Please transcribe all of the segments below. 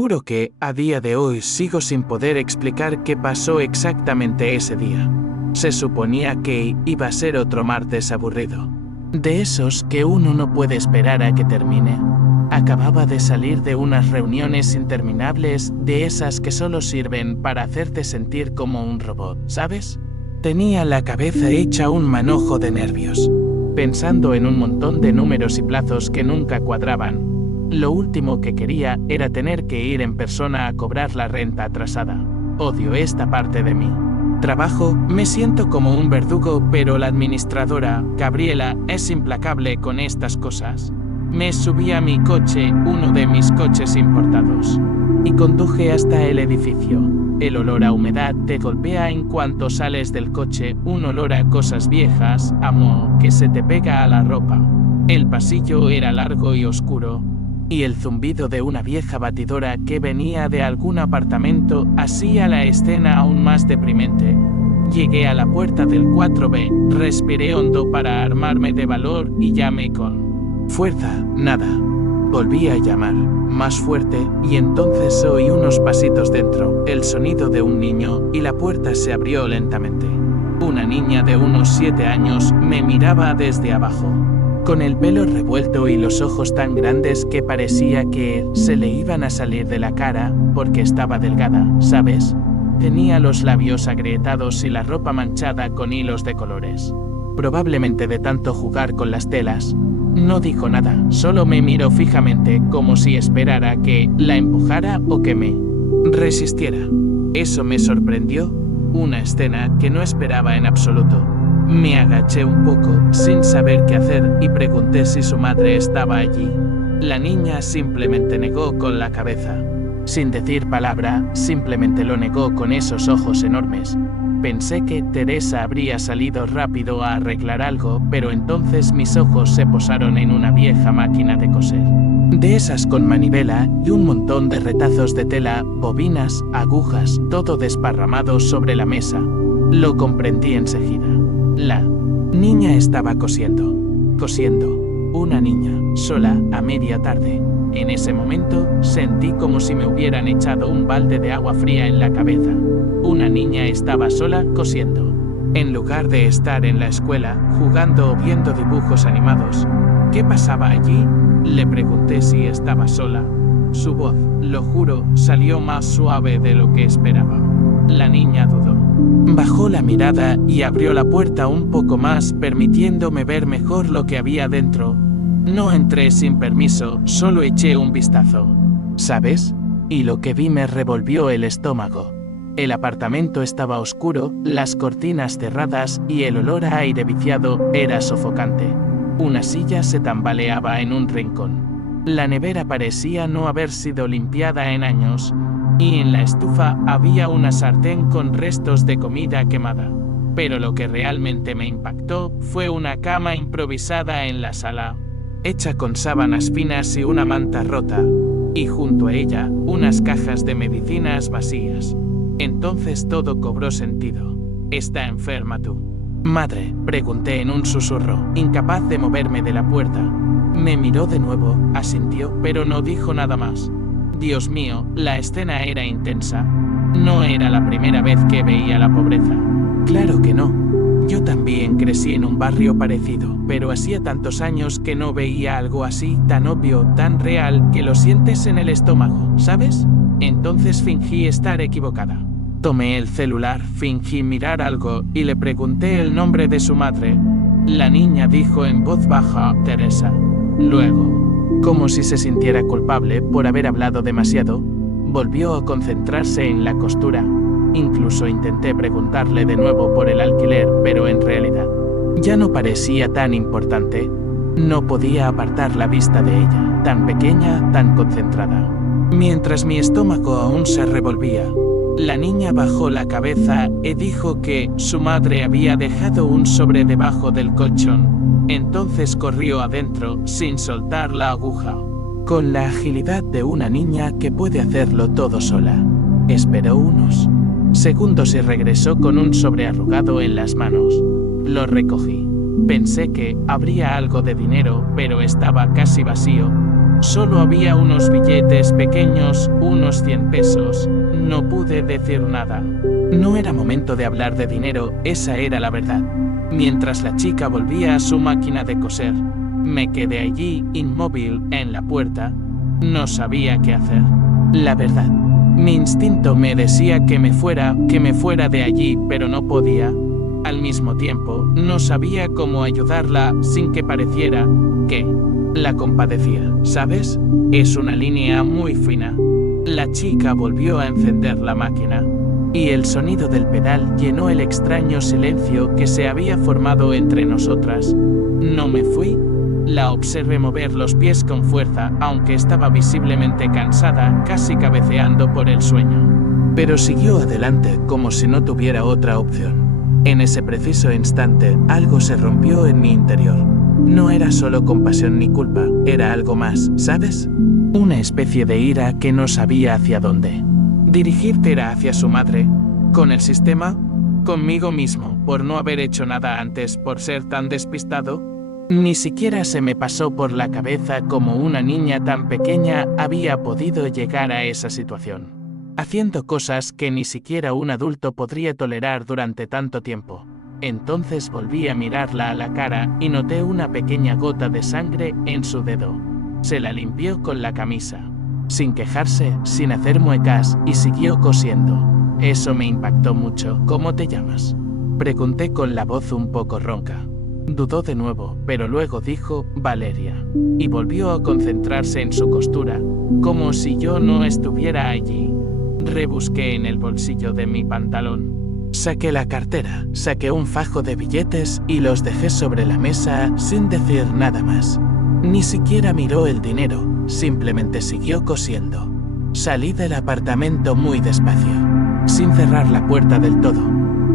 juro que, a día de hoy, sigo sin poder explicar qué pasó exactamente ese día. Se suponía que iba a ser otro martes aburrido. De esos que uno no puede esperar a que termine. Acababa de salir de unas reuniones interminables, de esas que solo sirven para hacerte sentir como un robot, ¿sabes? Tenía la cabeza hecha un manojo de nervios, pensando en un montón de números y plazos que nunca cuadraban. Lo último que quería era tener que ir en persona a cobrar la renta atrasada. Odio esta parte de mí. Trabajo, me siento como un verdugo, pero la administradora, Gabriela, es implacable con estas cosas. Me subí a mi coche, uno de mis coches importados, y conduje hasta el edificio. El olor a humedad te golpea en cuanto sales del coche, un olor a cosas viejas, a moho, que se te pega a la ropa. El pasillo era largo y oscuro, y el zumbido de una vieja batidora que venía de algún apartamento hacía la escena aún más deprimente. Llegué a la puerta del 4B, respiré hondo para armarme de valor y llamé con fuerza, nada. Volví a llamar, más fuerte, y entonces oí unos pasitos dentro, el sonido de un niño, y la puerta se abrió lentamente. Una niña de unos 7 años me miraba desde abajo, con el pelo revuelto y los ojos tan grandes que parecía que se le iban a salir de la cara, porque estaba delgada, ¿sabes? Tenía los labios agrietados y la ropa manchada con hilos de colores. Probablemente de tanto jugar con las telas. No dijo nada, solo me miró fijamente como si esperara que la empujara o que me resistiera. Eso me sorprendió, una escena que no esperaba en absoluto. Me agaché un poco, sin saber qué hacer, y pregunté si su madre estaba allí. La niña simplemente negó con la cabeza. Sin decir palabra, simplemente lo negó con esos ojos enormes. Pensé que Teresa habría salido rápido a arreglar algo, pero entonces mis ojos se posaron en una vieja máquina de coser. De esas con manivela y un montón de retazos de tela, bobinas, agujas, todo desparramado sobre la mesa. Lo comprendí enseguida. La niña estaba cosiendo. Una niña, sola, a media tarde. En ese momento, sentí como si me hubieran echado un balde de agua fría en la cabeza. Una niña estaba sola, cosiendo. En lugar de estar en la escuela, jugando o viendo dibujos animados. ¿Qué pasaba allí? Le pregunté si estaba sola. Su voz, lo juro, salió más suave de lo que esperaba. La niña dudó. Bajó la mirada y abrió la puerta un poco más, permitiéndome ver mejor lo que había dentro. No entré sin permiso, solo eché un vistazo. ¿Sabes? Y lo que vi me revolvió el estómago. El apartamento estaba oscuro, las cortinas cerradas y el olor a aire viciado era sofocante. Una silla se tambaleaba en un rincón. La nevera parecía no haber sido limpiada en años, y en la estufa había una sartén con restos de comida quemada. Pero lo que realmente me impactó fue una cama improvisada en la sala, hecha con sábanas finas y una manta rota, y junto a ella unas cajas de medicinas vacías. Entonces todo cobró sentido. ¿Está enferma tú? Madre, pregunté en un susurro, incapaz de moverme de la puerta. Me miró de nuevo, asintió, pero no dijo nada más. Dios mío, la escena era intensa. No era la primera vez que veía la pobreza. Claro que no. Yo también crecí en un barrio parecido, pero hacía tantos años que no veía algo así, tan obvio, tan real, que lo sientes en el estómago, ¿sabes? Entonces fingí estar equivocada. Tomé el celular, fingí mirar algo y le pregunté el nombre de su madre. La niña dijo en voz baja, Teresa. Luego, como si se sintiera culpable por haber hablado demasiado, volvió a concentrarse en la costura. Incluso intenté preguntarle de nuevo por el alquiler, pero en realidad ya no parecía tan importante. No podía apartar la vista de ella, tan pequeña, tan concentrada. Mientras mi estómago aún se revolvía, la niña bajó la cabeza y dijo que su madre había dejado un sobre debajo del colchón. Entonces corrió adentro, sin soltar la aguja, con la agilidad de una niña que puede hacerlo todo sola. Esperó unos segundos y regresó con un sobre arrugado en las manos. Lo recogí. Pensé que habría algo de dinero, pero estaba casi vacío. Solo había unos billetes pequeños, unos 100 pesos. No pude decir nada. No era momento de hablar de dinero, esa era la verdad. Mientras la chica volvía a su máquina de coser, me quedé allí, inmóvil, en la puerta. No sabía qué hacer. La verdad, mi instinto me decía que me fuera de allí, pero no podía. Al mismo tiempo, no sabía cómo ayudarla sin que pareciera que la compadecía, ¿sabes? Es una línea muy fina. La chica volvió a encender la máquina, y el sonido del pedal llenó el extraño silencio que se había formado entre nosotras. No me fui. La observé mover los pies con fuerza, aunque estaba visiblemente cansada, casi cabeceando por el sueño. Pero siguió adelante como si no tuviera otra opción. En ese preciso instante, algo se rompió en mi interior. No era solo compasión ni culpa, era algo más, ¿sabes? Una especie de ira que no sabía hacia dónde. Dirigirte era hacia su madre, con el sistema, conmigo mismo, por no haber hecho nada antes, por ser tan despistado. Ni siquiera se me pasó por la cabeza cómo una niña tan pequeña había podido llegar a esa situación, haciendo cosas que ni siquiera un adulto podría tolerar durante tanto tiempo. Entonces volví a mirarla a la cara y noté una pequeña gota de sangre en su dedo. Se la limpió con la camisa, sin quejarse, sin hacer muecas, y siguió cosiendo. Eso me impactó mucho. ¿Cómo te llamas?, pregunté con la voz un poco ronca. Dudó de nuevo, pero luego dijo Valeria, y volvió a concentrarse en su costura, como si yo no estuviera allí. Rebusqué en el bolsillo de mi pantalón. Saqué la cartera, saqué un fajo de billetes y los dejé sobre la mesa sin decir nada más. Ni siquiera miró el dinero, simplemente siguió cosiendo. Salí del apartamento muy despacio, sin cerrar la puerta del todo.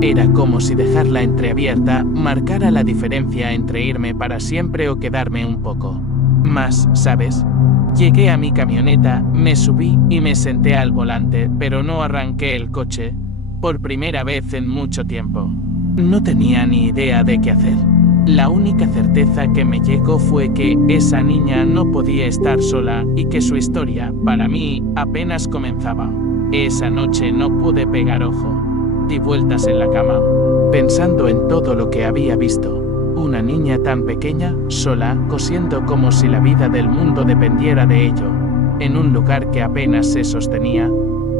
Era como si dejarla entreabierta marcara la diferencia entre irme para siempre o quedarme un poco más, ¿sabes? Llegué a mi camioneta, me subí y me senté al volante, pero no arranqué el coche, por primera vez en mucho tiempo. No tenía ni idea de qué hacer. La única certeza que me llegó fue que esa niña no podía estar sola y que su historia, para mí, apenas comenzaba. Esa noche no pude pegar ojo. Di vueltas en la cama, pensando en todo lo que había visto. Una niña tan pequeña, sola, cosiendo como si la vida del mundo dependiera de ello, en un lugar que apenas se sostenía.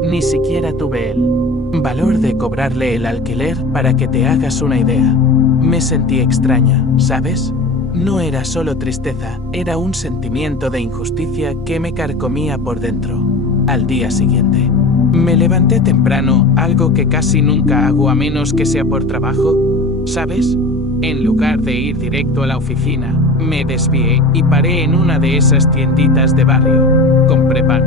Ni siquiera tuve el valor de cobrarle el alquiler para que te hagas una idea. Me sentí extraña, ¿sabes? No era solo tristeza, era un sentimiento de injusticia que me carcomía por dentro. Al día siguiente, me levanté temprano, algo que casi nunca hago a menos que sea por trabajo, ¿sabes? En lugar de ir directo a la oficina, me desvié y paré en una de esas tienditas de barrio. Compré pan,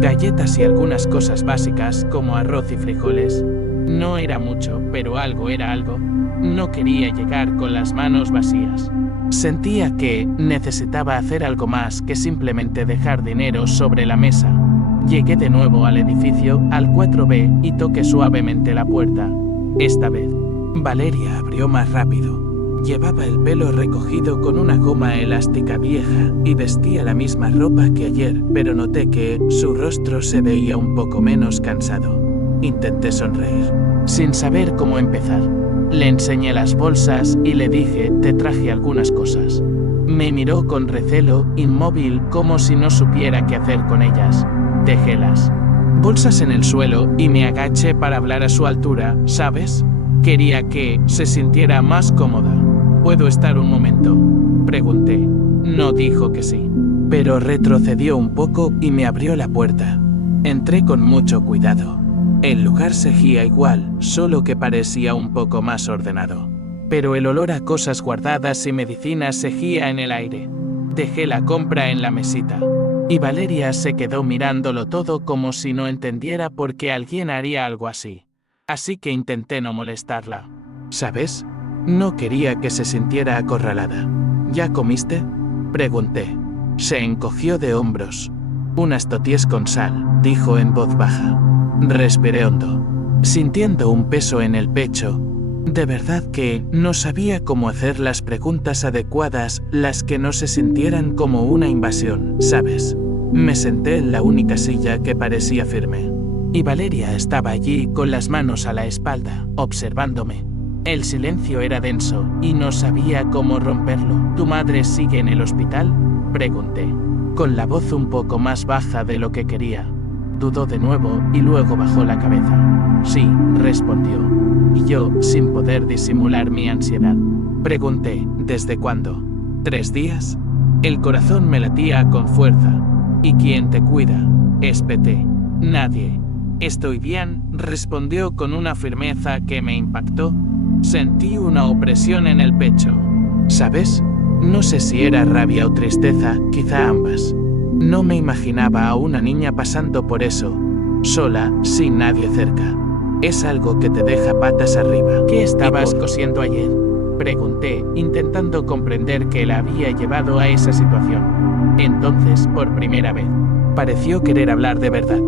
galletas y algunas cosas básicas como arroz y frijoles. No era mucho, pero algo era algo. No quería llegar con las manos vacías. Sentía que necesitaba hacer algo más que simplemente dejar dinero sobre la mesa. Llegué de nuevo al edificio, al 4B, y toqué suavemente la puerta. Esta vez, Valeria abrió más rápido. Llevaba el pelo recogido con una goma elástica vieja y vestía la misma ropa que ayer, pero noté que su rostro se veía un poco menos cansado. Intenté sonreír, sin saber cómo empezar. Le enseñé las bolsas y le dije, te traje algunas cosas. Me miró con recelo, inmóvil, como si no supiera qué hacer con ellas. Dejé las bolsas en el suelo y me agaché para hablar a su altura, ¿sabes? Quería que se sintiera más cómoda. ¿Puedo estar un momento?, pregunté. No dijo que sí, pero retrocedió un poco y me abrió la puerta. Entré con mucho cuidado. El lugar seguía igual, solo que parecía un poco más ordenado. Pero el olor a cosas guardadas y medicinas seguía en el aire. Dejé la compra en la mesita, y Valeria se quedó mirándolo todo como si no entendiera por qué alguien haría algo así. Así que intenté no molestarla. ¿Sabes? No quería que se sintiera acorralada. ¿Ya comiste?, pregunté. Se encogió de hombros. Unas toties con sal, dijo en voz baja. Respiré hondo, sintiendo un peso en el pecho. De verdad que no sabía cómo hacer las preguntas adecuadas, las que no se sintieran como una invasión, ¿sabes? Me senté en la única silla que parecía firme. Y Valeria estaba allí con las manos a la espalda, observándome. El silencio era denso y no sabía cómo romperlo. ¿Tu madre sigue en el hospital?, pregunté, con la voz un poco más baja de lo que quería. Dudó de nuevo y luego bajó la cabeza. Sí, respondió. Y yo, sin poder disimular mi ansiedad, pregunté, ¿desde cuándo? ¿3 días? El corazón me latía con fuerza. ¿Y quién te cuida?, espeté. Nadie. Estoy bien, respondió con una firmeza que me impactó. Sentí una opresión en el pecho. ¿Sabes? No sé si era rabia o tristeza, quizá ambas. No me imaginaba a una niña pasando por eso, sola, sin nadie cerca. Es algo que te deja patas arriba. ¿Qué estabas cosiendo ayer?, pregunté, intentando comprender qué la había llevado a esa situación. Entonces, por primera vez, pareció querer hablar de verdad.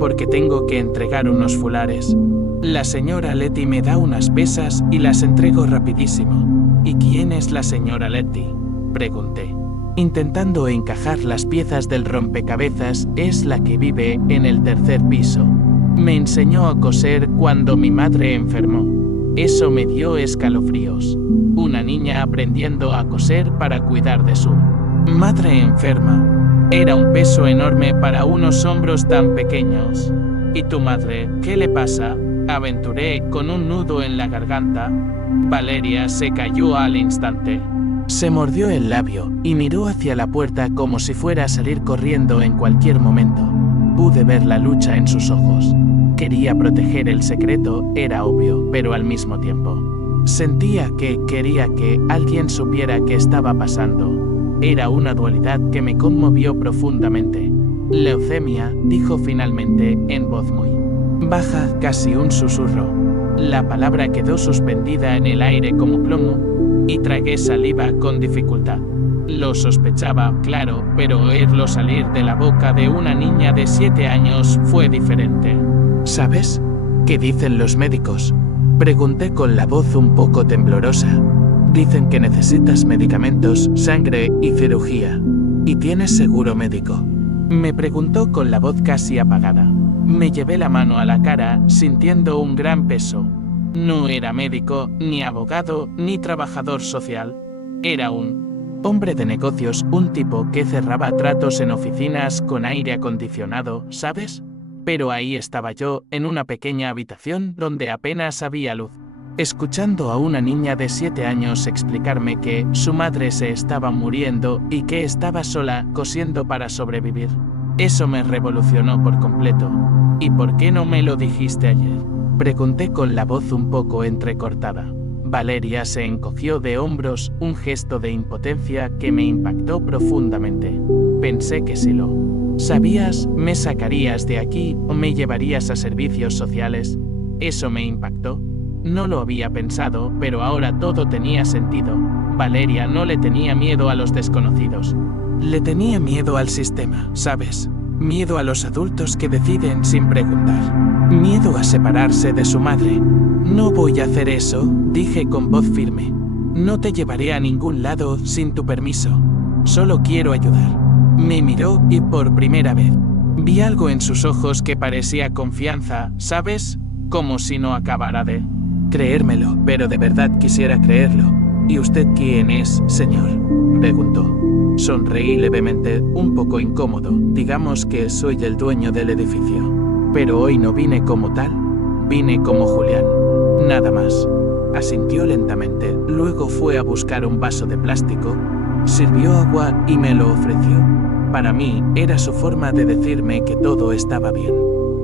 Porque tengo que entregar unos fulares. La señora Letty me da unas pesas y las entrego rapidísimo. ¿Y quién es la señora Letty?, pregunté, intentando encajar las piezas del rompecabezas. Es la que vive en el 3er piso. Me enseñó a coser cuando mi madre enfermó. Eso me dio escalofríos. Una niña aprendiendo a coser para cuidar de su madre enferma. Era un peso enorme para unos hombros tan pequeños. ¿Y tu madre, qué le pasa?, aventuré con un nudo en la garganta. Valeria se cayó al instante. Se mordió el labio y miró hacia la puerta como si fuera a salir corriendo en cualquier momento. Pude ver la lucha en sus ojos. Quería proteger el secreto, era obvio, pero al mismo tiempo sentía que quería que alguien supiera qué estaba pasando. Era una dualidad que me conmovió profundamente. Leucemia, dijo finalmente, en voz muy baja, casi un susurro. La palabra quedó suspendida en el aire como plomo, y tragué saliva con dificultad. Lo sospechaba, claro, pero oírlo salir de la boca de una niña de 7 años fue diferente. ¿Sabes qué dicen los médicos?, pregunté con la voz un poco temblorosa. Dicen que necesitas medicamentos, sangre y cirugía. ¿Y tienes seguro médico?, me preguntó con la voz casi apagada. Me llevé la mano a la cara, sintiendo un gran peso. No era médico, ni abogado, ni trabajador social. Era un hombre de negocios, un tipo que cerraba tratos en oficinas con aire acondicionado, ¿sabes? Pero ahí estaba yo, en una pequeña habitación donde apenas había luz, escuchando a una niña de 7 años explicarme que su madre se estaba muriendo y que estaba sola, cosiendo para sobrevivir. Eso me revolucionó por completo. ¿Y por qué no me lo dijiste ayer?, pregunté con la voz un poco entrecortada. Valeria se encogió de hombros, un gesto de impotencia que me impactó profundamente. Pensé que si lo sabías, me sacarías de aquí o me llevarías a servicios sociales. Eso me impactó. No lo había pensado, pero ahora todo tenía sentido. Valeria no le tenía miedo a los desconocidos. Le tenía miedo al sistema, ¿sabes? Miedo a los adultos que deciden sin preguntar. Miedo a separarse de su madre. No voy a hacer eso, dije con voz firme. No te llevaré a ningún lado sin tu permiso. Solo quiero ayudar. Me miró y por primera vez vi algo en sus ojos que parecía confianza, ¿sabes? Como si no acabara de creérmelo, pero de verdad quisiera creerlo. ¿Y usted quién es, señor?, preguntó. Sonreí levemente, un poco incómodo. Digamos que soy el dueño del edificio. Pero hoy no vine como tal, vine como Julián. Nada más. Asintió lentamente, luego fue a buscar un vaso de plástico, sirvió agua y me lo ofreció. Para mí, era su forma de decirme que todo estaba bien,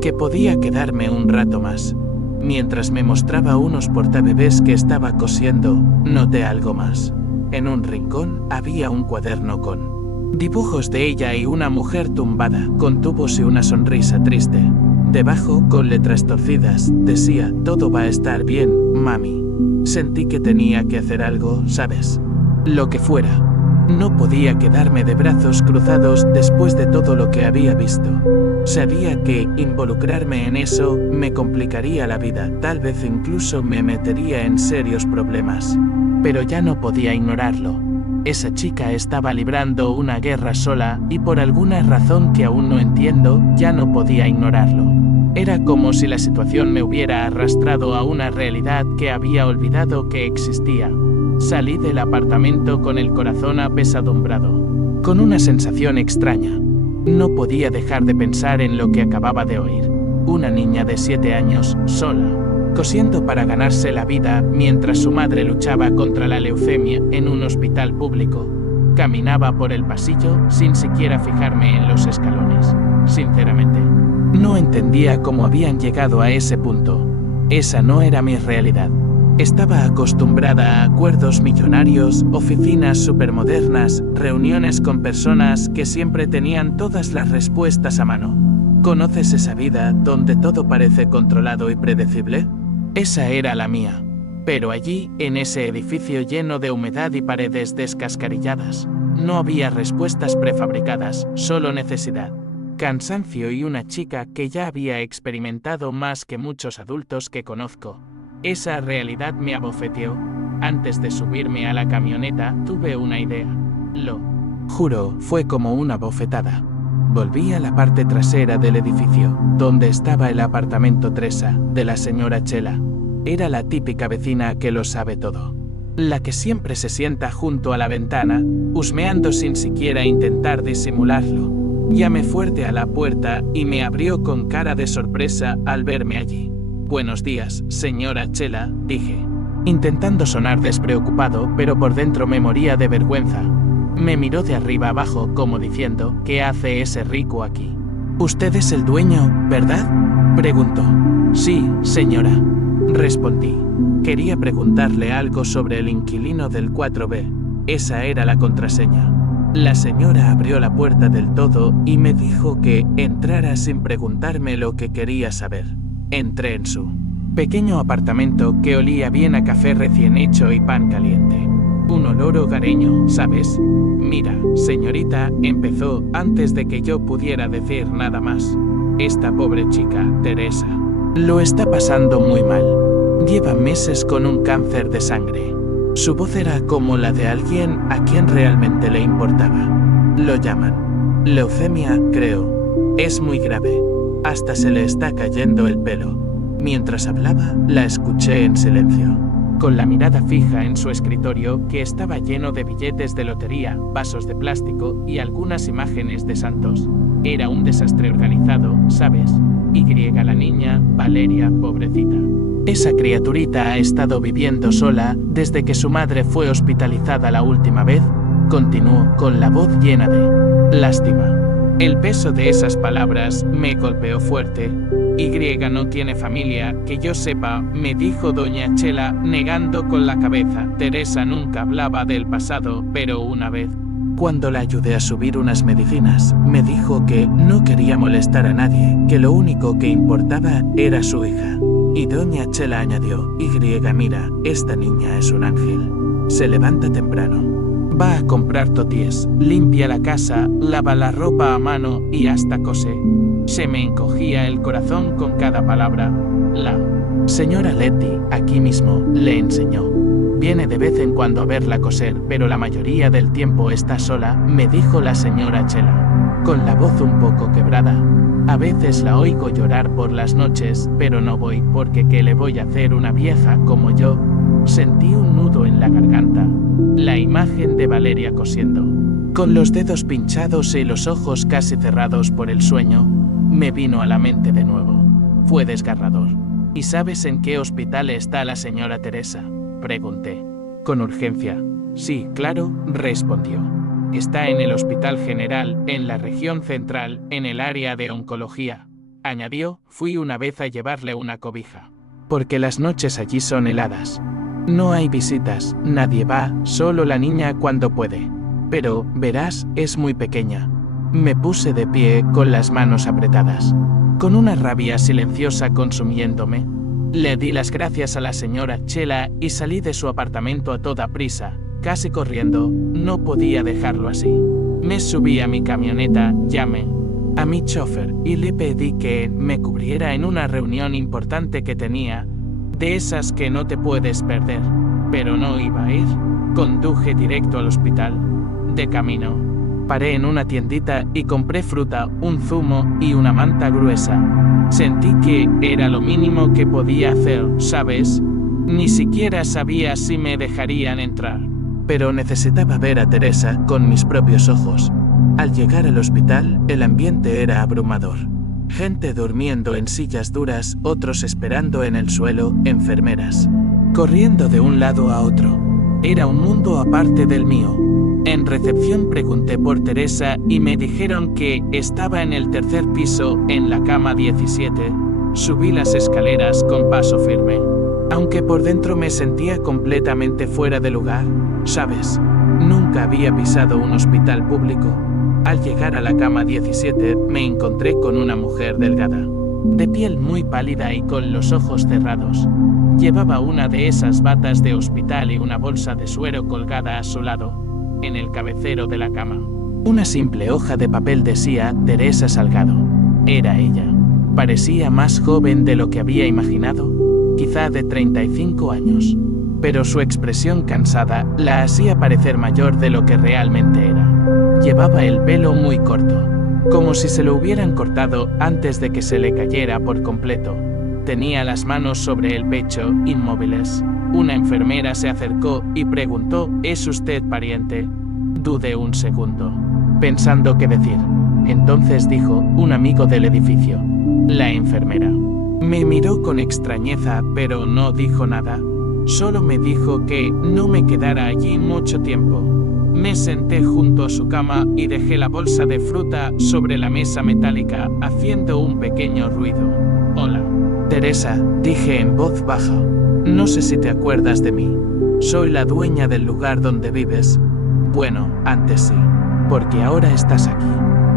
que podía quedarme un rato más. Mientras me mostraba unos portabebés que estaba cosiendo, noté algo más. En un rincón había un cuaderno con dibujos de ella y una mujer tumbada, con tubos y una sonrisa triste. Debajo, con letras torcidas, decía: todo va a estar bien, mami. Sentí que tenía que hacer algo, ¿sabes? Lo que fuera. No podía quedarme de brazos cruzados después de todo lo que había visto. Sabía que involucrarme en eso me complicaría la vida, tal vez incluso me metería en serios problemas. Pero ya no podía ignorarlo. Esa chica estaba librando una guerra sola y por alguna razón que aún no entiendo, ya no podía ignorarlo. Era como si la situación me hubiera arrastrado a una realidad que había olvidado que existía. Salí del apartamento con el corazón apesadumbrado, con una sensación extraña. No podía dejar de pensar en lo que acababa de oír. Una niña de 7 años, sola, cosiendo para ganarse la vida mientras su madre luchaba contra la leucemia en un hospital público. Caminaba por el pasillo sin siquiera fijarme en los escalones. Sinceramente, no entendía cómo habían llegado a ese punto. Esa no era mi realidad. Estaba acostumbrada a acuerdos millonarios, oficinas supermodernas, reuniones con personas que siempre tenían todas las respuestas a mano. ¿Conoces esa vida donde todo parece controlado y predecible? Esa era la mía. Pero allí, en ese edificio lleno de humedad y paredes descascarilladas, no había respuestas prefabricadas, solo necesidad, cansancio y una chica que ya había experimentado más que muchos adultos que conozco. Esa realidad me abofeteó. Antes de subirme a la camioneta, tuve una idea. Lo juro, fue como una bofetada. Volví a la parte trasera del edificio, donde estaba el apartamento Teresa, de la señora Chela. Era la típica vecina que lo sabe todo. La que siempre se sienta junto a la ventana, husmeando sin siquiera intentar disimularlo. Llamé fuerte a la puerta y me abrió con cara de sorpresa al verme allí. «Buenos días, señora Chela», dije, intentando sonar despreocupado, pero por dentro me moría de vergüenza. Me miró de arriba abajo como diciendo, «¿Qué hace ese rico aquí?» «Usted es el dueño, ¿verdad?», preguntó. «Sí, señora», respondí. Quería preguntarle algo sobre el inquilino del 4B. Esa era la contraseña. La señora abrió la puerta del todo y me dijo que entrara sin preguntarme lo que quería saber. Entré en su pequeño apartamento que olía bien a café recién hecho y pan caliente. Un olor hogareño, ¿sabes? «Mira, señorita», empezó antes de que yo pudiera decir nada más. «Esta pobre chica, Teresa, lo está pasando muy mal. Lleva meses con un cáncer de sangre». Su voz era como la de alguien a quien realmente le importaba. «Lo llaman leucemia, creo. Es muy grave. Hasta se le está cayendo el pelo». Mientras hablaba, la escuché en silencio, con la mirada fija en su escritorio que estaba lleno de billetes de lotería, vasos de plástico y algunas imágenes de santos. Era un desastre organizado, ¿sabes? Y la niña, Valeria, pobrecita. Esa criaturita ha estado viviendo sola desde que su madre fue hospitalizada la última vez, continuó con la voz llena de lástima. El peso de esas palabras me golpeó fuerte. «Y no tiene familia, que yo sepa», me dijo doña Chela, negando con la cabeza. Teresa nunca hablaba del pasado, pero una vez, cuando la ayudé a subir unas medicinas, me dijo que no quería molestar a nadie, que lo único que importaba era su hija. Y doña Chela añadió, «Y mira, esta niña es un ángel. Se levanta temprano. Va a comprar toties, limpia la casa, lava la ropa a mano y hasta cose». Se me encogía el corazón con cada palabra. La señora Letty, aquí mismo, le enseñó. Viene de vez en cuando a verla coser, pero la mayoría del tiempo está sola, me dijo la señora Chela, con la voz un poco quebrada. A veces la oigo llorar por las noches, pero no voy porque ¿qué le voy a hacer una vieja como yo? Sentí un nudo en la garganta. La imagen de Valeria cosiendo, con los dedos pinchados y los ojos casi cerrados por el sueño, me vino a la mente de nuevo. Fue desgarrador. «¿Y sabes en qué hospital está la señora Teresa?», pregunté, con urgencia. «Sí, claro», respondió. «Está en el Hospital General, en la región central, en el área de oncología», añadió. «Fui una vez a llevarle una cobija, porque las noches allí son heladas. No hay visitas, nadie va, solo la niña cuando puede. Pero, verás, es muy pequeña». Me puse de pie con las manos apretadas, con una rabia silenciosa consumiéndome. Le di las gracias a la señora Chela y salí de su apartamento a toda prisa, casi corriendo. No podía dejarlo así. Me subí a mi camioneta, llamé a mi chofer y le pedí que me cubriera en una reunión importante que tenía, de esas que no te puedes perder. Pero no iba a ir. Conduje directo al hospital. De camino, paré en una tiendita y compré fruta, un zumo y una manta gruesa. Sentí que era lo mínimo que podía hacer, ¿sabes? Ni siquiera sabía si me dejarían entrar. Pero necesitaba ver a Teresa con mis propios ojos. Al llegar al hospital, el ambiente era abrumador. Gente durmiendo en sillas duras, otros esperando en el suelo, enfermeras corriendo de un lado a otro. Era un mundo aparte del mío. En recepción pregunté por Teresa y me dijeron que estaba en el tercer piso, en la cama 17. Subí las escaleras con paso firme. Aunque por dentro me sentía completamente fuera de lugar, ¿sabes? Nunca había pisado un hospital público. Al llegar a la cama 17, me encontré con una mujer delgada, de piel muy pálida y con los ojos cerrados. Llevaba una de esas batas de hospital y una bolsa de suero colgada a su lado, en el cabecero de la cama. Una simple hoja de papel decía Teresa Salgado. Era ella. Parecía más joven de lo que había imaginado, quizá de 35 años, pero su expresión cansada la hacía parecer mayor de lo que realmente era. Llevaba el pelo muy corto, como si se lo hubieran cortado antes de que se le cayera por completo. Tenía las manos sobre el pecho, inmóviles. Una enfermera se acercó y preguntó: ¿Es usted pariente? Dudé un segundo, pensando qué decir. Entonces dijo: un amigo del edificio. La enfermera me miró con extrañeza, pero no dijo nada. Solo me dijo que no me quedara allí mucho tiempo. Me senté junto a su cama y dejé la bolsa de fruta sobre la mesa metálica, haciendo un pequeño ruido. Hola, Teresa, dije en voz baja. No sé si te acuerdas de mí. Soy la dueña del lugar donde vives. Bueno, antes sí, porque ahora estás aquí.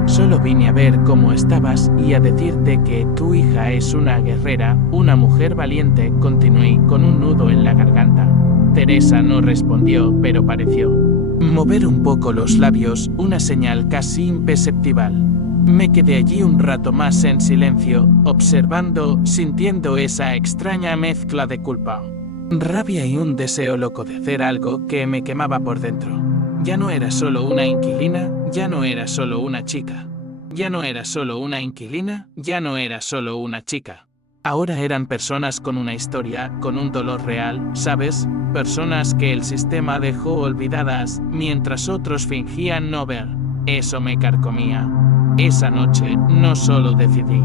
Solo vine a ver cómo estabas y a decirte que tu hija es una guerrera, una mujer valiente, continué con un nudo en la garganta. Teresa no respondió, pero pareció mover un poco los labios, una señal casi imperceptible. Me quedé allí un rato más en silencio, observando, sintiendo esa extraña mezcla de culpa, rabia y un deseo loco de hacer algo que me quemaba por dentro. Ya no era solo una inquilina, ya no era solo una chica. Ya no era solo una inquilina, ya no era solo una chica. Ahora eran personas con una historia, con un dolor real, ¿sabes? Personas que el sistema dejó olvidadas, mientras otros fingían no ver. Eso me carcomía. Esa noche no solo decidí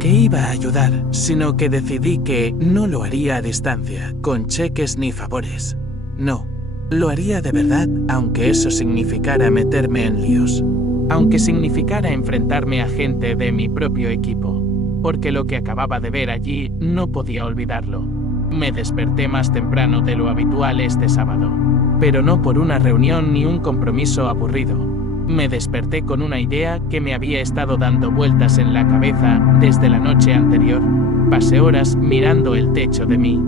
que iba a ayudar, sino que decidí que no lo haría a distancia, con cheques ni favores. No, lo haría de verdad, aunque eso significara meterme en líos. Aunque significara enfrentarme a gente de mi propio equipo. Porque lo que acababa de ver allí no podía olvidarlo. Me desperté más temprano de lo habitual este sábado. Pero no por una reunión ni un compromiso aburrido. Me desperté con una idea que me había estado dando vueltas en la cabeza desde la noche anterior. Pasé horas mirando el techo de mi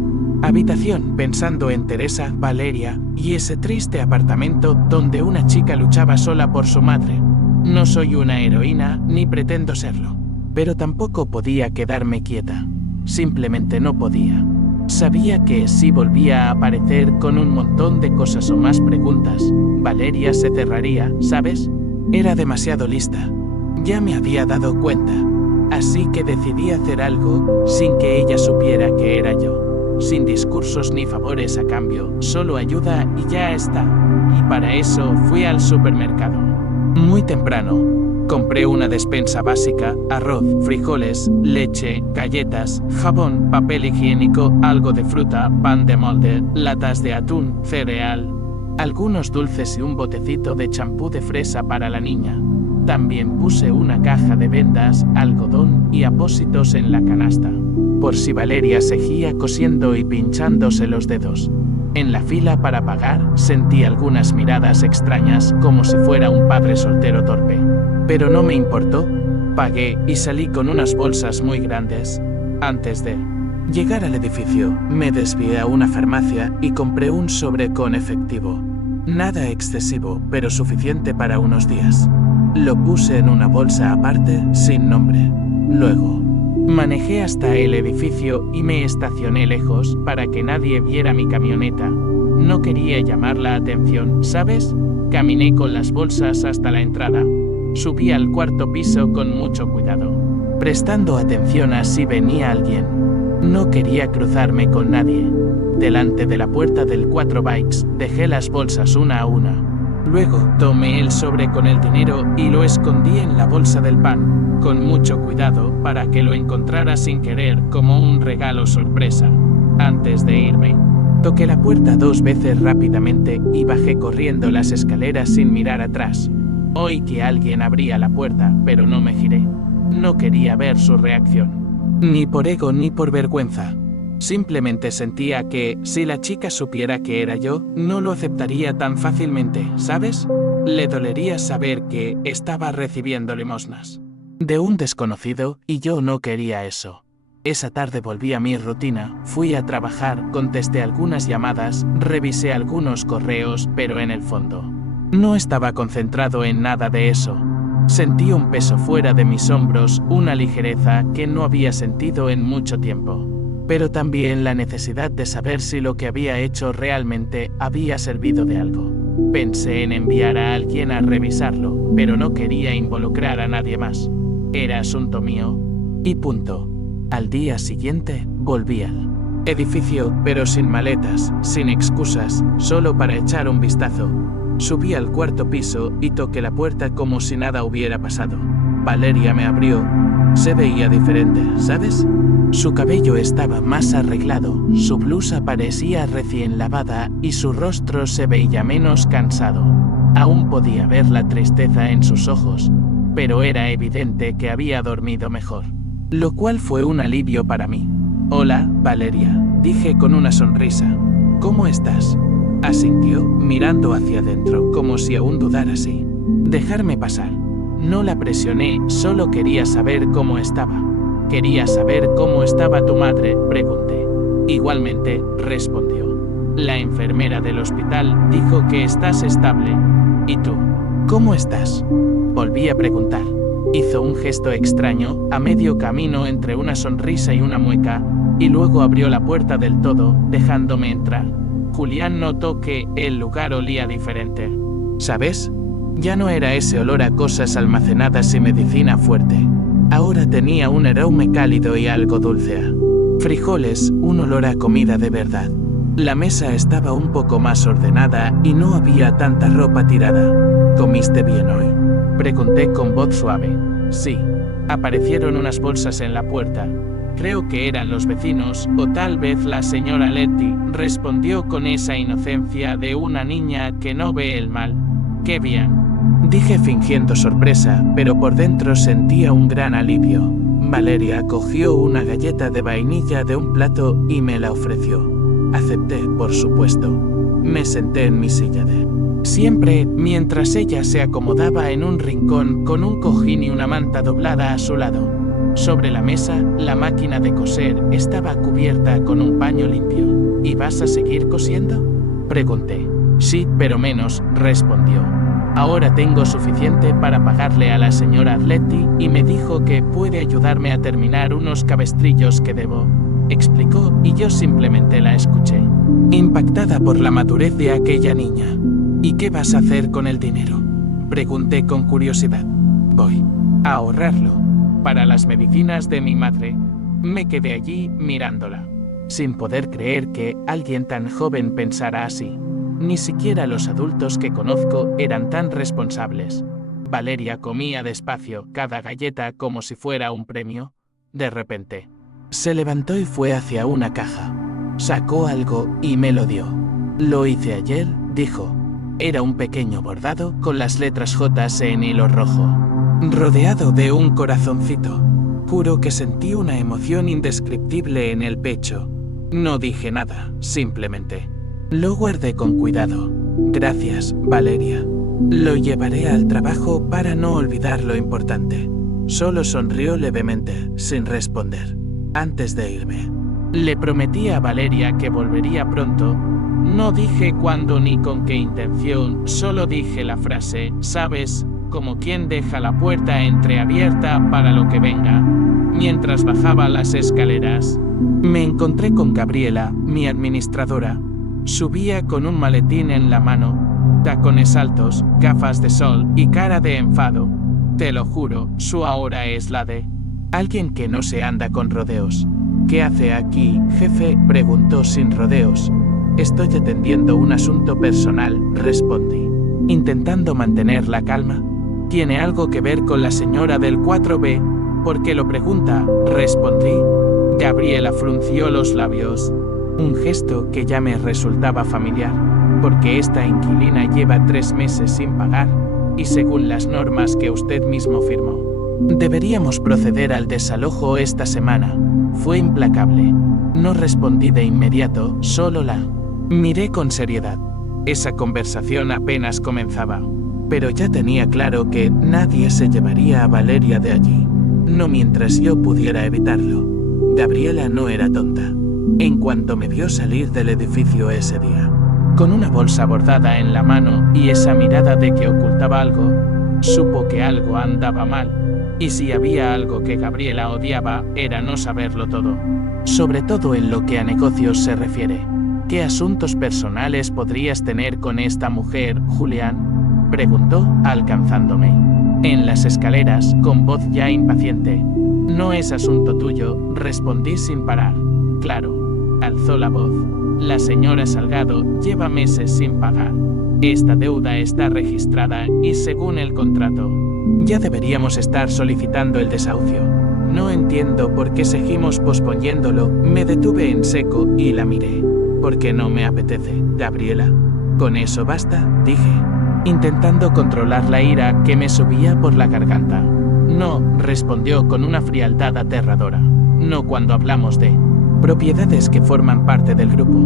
habitación, pensando en Teresa, Valeria y ese triste apartamento donde una chica luchaba sola por su madre. No soy una heroína, ni pretendo serlo. Pero tampoco podía quedarme quieta. Simplemente no podía. Sabía que si volvía a aparecer con un montón de cosas o más preguntas, Valeria se cerraría, ¿sabes? Era demasiado lista. Ya me había dado cuenta. Así que decidí hacer algo sin que ella supiera que era yo. Sin discursos ni favores a cambio, solo ayuda y ya está. Y para eso fui al supermercado. Muy temprano. Compré una despensa básica, arroz, frijoles, leche, galletas, jabón, papel higiénico, algo de fruta, pan de molde, latas de atún, cereal, algunos dulces y un botecito de champú de fresa para la niña. También puse una caja de vendas, algodón y apósitos en la canasta, por si Valeria seguía cosiendo y pinchándose los dedos. En la fila para pagar, sentí algunas miradas extrañas, como si fuera un padre soltero torpe. Pero no me importó. Pagué y salí con unas bolsas muy grandes. Antes de llegar al edificio, me desvié a una farmacia y compré un sobre con efectivo. Nada excesivo, pero suficiente para unos días. Lo puse en una bolsa aparte, sin nombre. Luego manejé hasta el edificio y me estacioné lejos para que nadie viera mi camioneta. No quería llamar la atención, ¿sabes? Caminé con las bolsas hasta la entrada. Subí al cuarto piso con mucho cuidado, prestando atención a si venía alguien. No quería cruzarme con nadie. Delante de la puerta del 4 Bikes, dejé las bolsas una a una. Luego, tomé el sobre con el dinero y lo escondí en la bolsa del pan, con mucho cuidado para que lo encontrara sin querer como un regalo sorpresa. Antes de irme, toqué la puerta 2 veces rápidamente y bajé corriendo las escaleras sin mirar atrás. Oí que alguien abría la puerta, pero no me giré. No quería ver su reacción. Ni por ego ni por vergüenza. Simplemente sentía que, si la chica supiera que era yo, no lo aceptaría tan fácilmente, ¿sabes? Le dolería saber que estaba recibiendo limosnas de un desconocido, y yo no quería eso. Esa tarde volví a mi rutina, fui a trabajar, contesté algunas llamadas, revisé algunos correos, pero en el fondo no estaba concentrado en nada de eso. Sentí un peso fuera de mis hombros, una ligereza que no había sentido en mucho tiempo. Pero también la necesidad de saber si lo que había hecho realmente había servido de algo. Pensé en enviar a alguien a revisarlo, pero no quería involucrar a nadie más. Era asunto mío, y punto. Al día siguiente, volví al edificio, pero sin maletas, sin excusas, solo para echar un vistazo. Subí al cuarto piso y toqué la puerta como si nada hubiera pasado. Valeria me abrió. Se veía diferente, ¿sabes? Su cabello estaba más arreglado, su blusa parecía recién lavada y su rostro se veía menos cansado. Aún podía ver la tristeza en sus ojos, pero era evidente que había dormido mejor, lo cual fue un alivio para mí. «Hola, Valeria», dije con una sonrisa. «¿Cómo estás?», asintió, mirando hacia adentro, como si aún dudara si dejarme pasar. No la presioné, solo quería saber cómo estaba. «¿Quería saber cómo estaba tu madre?», pregunté. «Igualmente», respondió. «La enfermera del hospital dijo que estás estable. ¿Y tú? ¿Cómo estás?», volví a preguntar. Hizo un gesto extraño, a medio camino entre una sonrisa y una mueca, y luego abrió la puerta del todo, dejándome entrar. Julián notó que el lugar olía diferente. ¿Sabes? Ya no era ese olor a cosas almacenadas y medicina fuerte. Ahora tenía un aroma cálido y algo dulce a frijoles, un olor a comida de verdad. La mesa estaba un poco más ordenada y no había tanta ropa tirada. ¿Comiste bien hoy?, pregunté con voz suave. Sí. Aparecieron unas bolsas en la puerta. Creo que eran los vecinos, o tal vez la señora Letty, respondió con esa inocencia de una niña que no ve el mal. ¡Qué bien!, dije fingiendo sorpresa, pero por dentro sentía un gran alivio. Valeria cogió una galleta de vainilla de un plato y me la ofreció. Acepté, por supuesto. Me senté en mi silla de siempre, mientras ella se acomodaba en un rincón con un cojín y una manta doblada a su lado. Sobre la mesa, la máquina de coser estaba cubierta con un paño limpio. ¿Y vas a seguir cosiendo?, pregunté. Sí, pero menos, respondió. Ahora tengo suficiente para pagarle a la señora Letty y me dijo que puede ayudarme a terminar unos cabestrillos que debo, explicó, y yo simplemente la escuché, impactada por la madurez de aquella niña. ¿Y qué vas a hacer con el dinero?, pregunté con curiosidad. Voy a ahorrarlo para las medicinas de mi madre. Me quedé allí mirándola, sin poder creer que alguien tan joven pensara así. Ni siquiera los adultos que conozco eran tan responsables. Valeria comía despacio cada galleta como si fuera un premio. De repente, se levantó y fue hacia una caja. Sacó algo y me lo dio. «Lo hice ayer», dijo. Era un pequeño bordado con las letras J en hilo rojo, rodeado de un corazoncito. Juro que sentí una emoción indescriptible en el pecho. No dije nada, simplemente lo guardé con cuidado. «Gracias, Valeria. Lo llevaré al trabajo para no olvidar lo importante». Solo sonrió levemente, sin responder. Antes de irme, le prometí a Valeria que volvería pronto. No dije cuándo ni con qué intención, solo dije la frase, ¿sabes?, como quien deja la puerta entreabierta para lo que venga. Mientras bajaba las escaleras, me encontré con Gabriela, mi administradora. Subía con un maletín en la mano, tacones altos, gafas de sol y cara de enfado. Te lo juro, su aura es la de alguien que no se anda con rodeos. ¿Qué hace aquí, jefe?, preguntó sin rodeos. Estoy atendiendo un asunto personal, respondí, intentando mantener la calma. ¿Tiene algo que ver con la señora del 4B? ¿Por qué lo pregunta?, respondí. Gabriela frunció los labios, un gesto que ya me resultaba familiar, porque esta inquilina lleva 3 meses sin pagar, y según las normas que usted mismo firmó, deberíamos proceder al desalojo esta semana. Fue implacable. No respondí de inmediato, solo la miré con seriedad. Esa conversación apenas comenzaba, pero ya tenía claro que nadie se llevaría a Valeria de allí, no mientras yo pudiera evitarlo. Gabriela no era tonta. En cuanto me vio salir del edificio ese día, con una bolsa bordada en la mano y esa mirada de que ocultaba algo, supo que algo andaba mal. Y si había algo que Gabriela odiaba, era no saberlo todo. Sobre todo en lo que a negocios se refiere. ¿Qué asuntos personales podrías tener con esta mujer, Julián?, preguntó, alcanzándome en las escaleras, con voz ya impaciente. No es asunto tuyo, respondí sin parar. Claro, alzó la voz. La señora Salgado lleva meses sin pagar. Esta deuda está registrada y según el contrato, ya deberíamos estar solicitando el desahucio. No entiendo por qué seguimos posponiéndolo. Me detuve en seco y la miré. Porque no me apetece, Gabriela. Con eso basta, dije, intentando controlar la ira que me subía por la garganta. No, respondió con una frialdad aterradora. No cuando hablamos de propiedades que forman parte del grupo.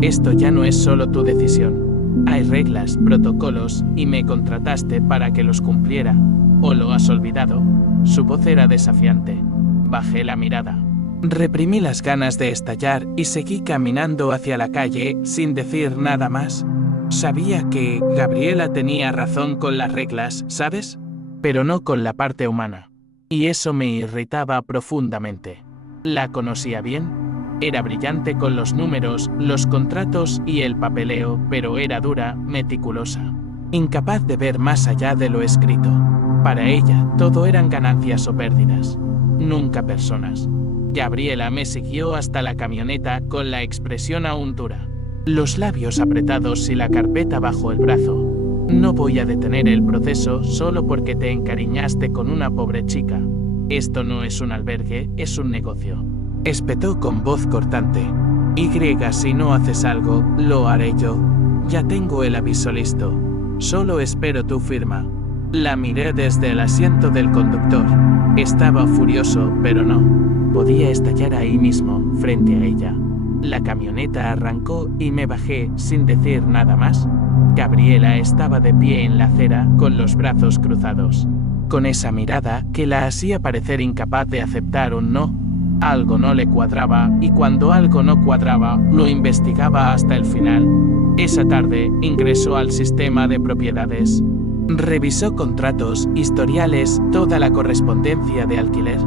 Esto ya no es solo tu decisión. Hay reglas, protocolos, y me contrataste para que los cumpliera. ¿O lo has olvidado? Su voz era desafiante. Bajé la mirada. Reprimí las ganas de estallar y seguí caminando hacia la calle sin decir nada más. Sabía que Gabriela tenía razón con las reglas, ¿sabes? Pero no con la parte humana. Y eso me irritaba profundamente. La conocía bien. Era brillante con los números, los contratos y el papeleo, pero era dura, meticulosa. Incapaz de ver más allá de lo escrito. Para ella, todo eran ganancias o pérdidas. Nunca personas. Gabriela me siguió hasta la camioneta con la expresión aún dura. Los labios apretados y la carpeta bajo el brazo. No voy a detener el proceso solo porque te encariñaste con una pobre chica. Esto no es un albergue, es un negocio. Espetó con voz cortante. Si no haces algo, lo haré yo. Ya tengo el aviso listo. Solo espero tu firma. La miré desde el asiento del conductor. Estaba furioso, pero no. Podía estallar ahí mismo, frente a ella. La camioneta arrancó y me bajé sin decir nada más. Gabriela estaba de pie en la acera, con los brazos cruzados. Con esa mirada que la hacía parecer incapaz de aceptar un no. Algo no le cuadraba, y cuando algo no cuadraba, lo investigaba hasta el final. Esa tarde, ingresó al sistema de propiedades. Revisó contratos, historiales, toda la correspondencia de alquiler.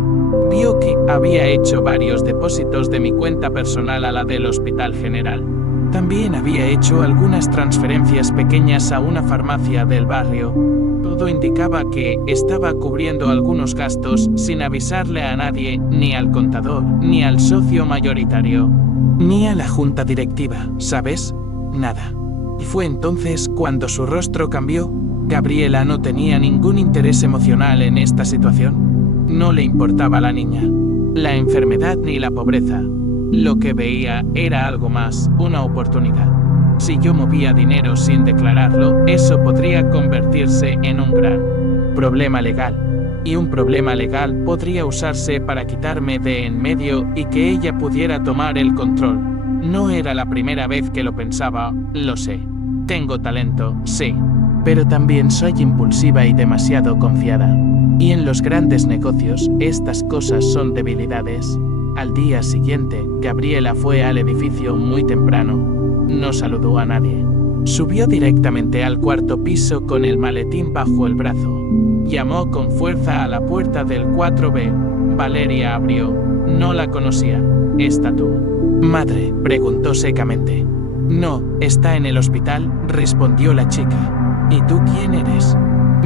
Vio que había hecho varios depósitos de mi cuenta personal a la del Hospital General. También había hecho algunas transferencias pequeñas a una farmacia del barrio. Todo indicaba que estaba cubriendo algunos gastos sin avisarle a nadie, ni al contador, ni al socio mayoritario, ni a la junta directiva, ¿sabes? Nada. Y fue entonces cuando su rostro cambió. Gabriela no tenía ningún interés emocional en esta situación. No le importaba la niña, la enfermedad ni la pobreza. Lo que veía era algo más, una oportunidad. Si yo movía dinero sin declararlo, eso podría convertirse en un gran problema legal. Y un problema legal podría usarse para quitarme de en medio y que ella pudiera tomar el control. No era la primera vez que lo pensaba, lo sé. Tengo talento, sí. Pero también soy impulsiva y demasiado confiada. Y en los grandes negocios, estas cosas son debilidades. Al día siguiente, Gabriela fue al edificio muy temprano. No saludó a nadie. Subió directamente al 4º piso con el maletín bajo el brazo. Llamó con fuerza a la puerta del 4B. Valeria abrió. No la conocía. ¿Está tú? Madre, preguntó secamente. No, está en el hospital, respondió la chica. ¿Y tú quién eres?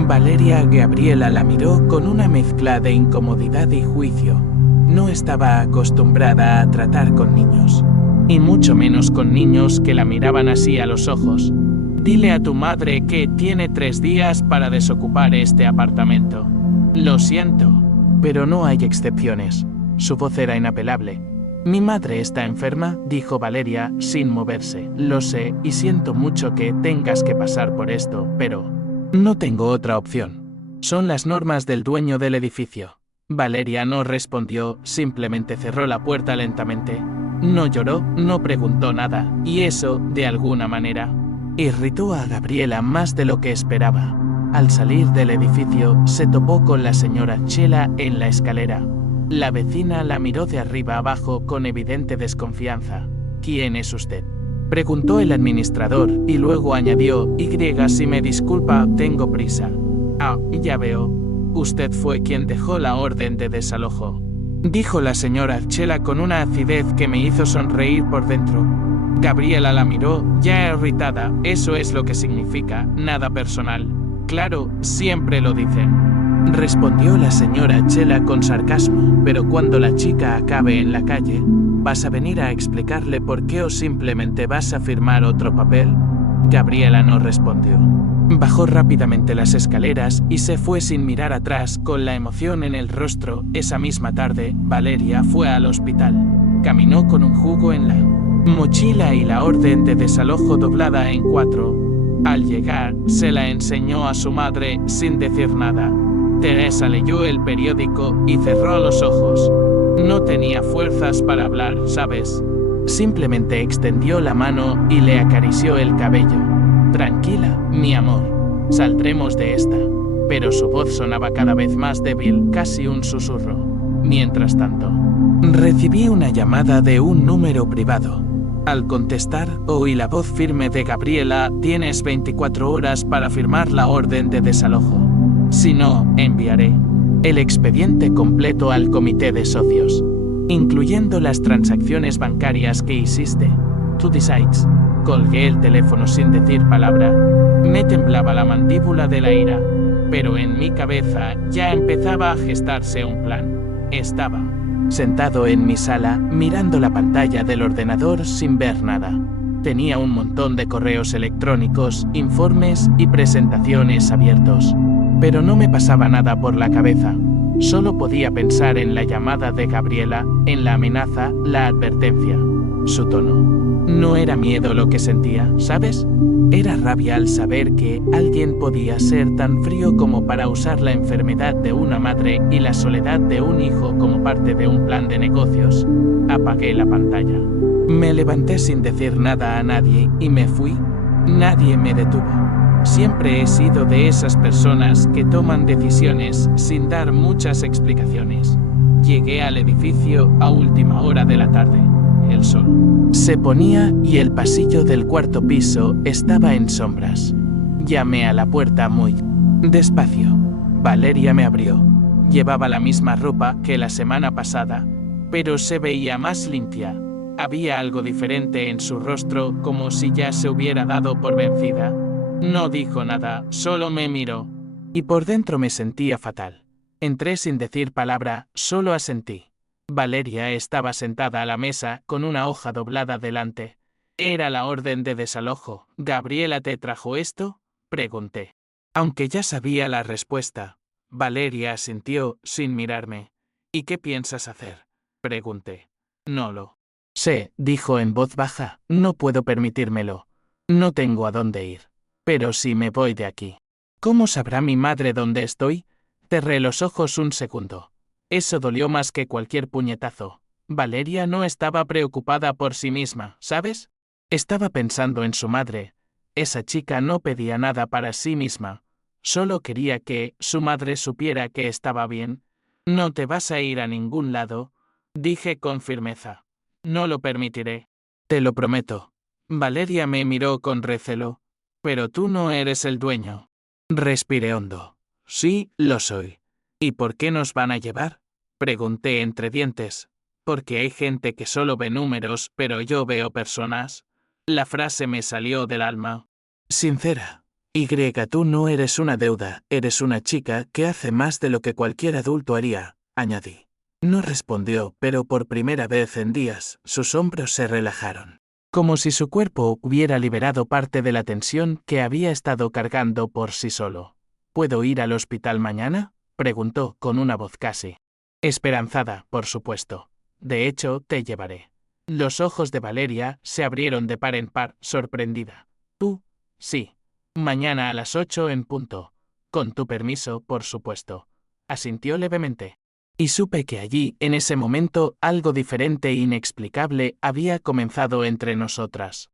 Valeria Gabriela la miró con una mezcla de incomodidad y juicio. No estaba acostumbrada a tratar con niños, y mucho menos con niños que la miraban así a los ojos. Dile a tu madre que tiene 3 días para desocupar este apartamento. Lo siento, pero no hay excepciones. Su voz era inapelable. Mi madre está enferma, dijo Valeria, sin moverse. Lo sé, y siento mucho que tengas que pasar por esto, pero no tengo otra opción. Son las normas del dueño del edificio. Valeria no respondió, simplemente cerró la puerta lentamente. No lloró, no preguntó nada, y eso, de alguna manera, irritó a Gabriela más de lo que esperaba. Al salir del edificio, se topó con la señora Chela en la escalera. La vecina la miró de arriba abajo con evidente desconfianza. ¿Quién es usted?, preguntó el administrador, y luego añadió: Y si me disculpa, tengo prisa. Ah, ya veo. Usted fue quien dejó la orden de desalojo, dijo la señora Chela con una acidez que me hizo sonreír por dentro. Gabriela la miró, ya irritada. Eso es lo que significa, nada personal. Claro, siempre lo dicen, respondió la señora Chela con sarcasmo. Pero cuando la chica acabe en la calle, ¿vas a venir a explicarle por qué o simplemente vas a firmar otro papel? Gabriela no respondió. Bajó rápidamente las escaleras y se fue sin mirar atrás, con la emoción en el rostro. Esa misma tarde, Valeria fue al hospital. Caminó con un jugo en la mochila y la orden de desalojo doblada en 4. Al llegar, se la enseñó a su madre sin decir nada. Teresa leyó el periódico y cerró los ojos. No tenía fuerzas para hablar, ¿sabes? Simplemente extendió la mano y le acarició el cabello. Tranquila, mi amor. Saldremos de esta. Pero su voz sonaba cada vez más débil, casi un susurro. Mientras tanto, recibí una llamada de un número privado. Al contestar, oí la voz firme de Gabriela: tienes 24 horas para firmar la orden de desalojo. Si no, enviaré el expediente completo al comité de socios, incluyendo las transacciones bancarias que hiciste. Tú decides. Colgué el teléfono sin decir palabra. Me temblaba la mandíbula de la ira, pero en mi cabeza ya empezaba a gestarse un plan. Estaba sentado en mi sala, mirando la pantalla del ordenador sin ver nada. Tenía un montón de correos electrónicos, informes y presentaciones abiertos, pero no me pasaba nada por la cabeza. Solo podía pensar en la llamada de Gabriela, en la amenaza, la advertencia. Su tono. No era miedo lo que sentía, ¿sabes? Era rabia al saber que alguien podía ser tan frío como para usar la enfermedad de una madre y la soledad de un hijo como parte de un plan de negocios. Apagué la pantalla. Me levanté sin decir nada a nadie y me fui. Nadie me detuvo. Siempre he sido de esas personas que toman decisiones sin dar muchas explicaciones. Llegué al edificio a última hora de la tarde. El sol se ponía y el pasillo del 4.º piso estaba en sombras. Llamé a la puerta muy despacio. Valeria me abrió. Llevaba la misma ropa que la semana pasada, pero se veía más limpia. Había algo diferente en su rostro, como si ya se hubiera dado por vencida. No dijo nada, solo me miró. Y por dentro me sentía fatal. Entré sin decir palabra, solo asentí. Valeria estaba sentada a la mesa, con una hoja doblada delante. Era la orden de desalojo. ¿Gabriela te trajo esto?, pregunté. Aunque ya sabía la respuesta. Valeria asintió, sin mirarme. ¿Y qué piensas hacer?, pregunté. No lo sé, dijo en voz baja. No puedo permitírmelo. No tengo a dónde ir. Pero si me voy de aquí, ¿cómo sabrá mi madre dónde estoy? Cerré los ojos un segundo. Eso dolió más que cualquier puñetazo. Valeria no estaba preocupada por sí misma, ¿sabes? Estaba pensando en su madre. Esa chica no pedía nada para sí misma. Solo quería que su madre supiera que estaba bien. No te vas a ir a ningún lado, dije con firmeza. No lo permitiré. Te lo prometo. Valeria me miró con recelo. Pero tú no eres el dueño. Respiré hondo. Sí, lo soy. ¿Y por qué nos van a llevar?, pregunté entre dientes. Porque hay gente que solo ve números, pero yo veo personas. La frase me salió del alma. Sincera. Tú no eres una deuda, eres una chica que hace más de lo que cualquier adulto haría, añadí. No respondió, pero por primera vez en días, sus hombros se relajaron. Como si su cuerpo hubiera liberado parte de la tensión que había estado cargando por sí solo. ¿Puedo ir al hospital mañana?, preguntó con una voz casi esperanzada, por supuesto. De hecho, te llevaré. Los ojos de Valeria se abrieron de par en par, sorprendida. ¿Tú? Sí. Mañana a las 8 en punto. Con tu permiso, por supuesto. Asintió levemente. Y supe que allí, en ese momento, algo diferente e inexplicable había comenzado entre nosotras.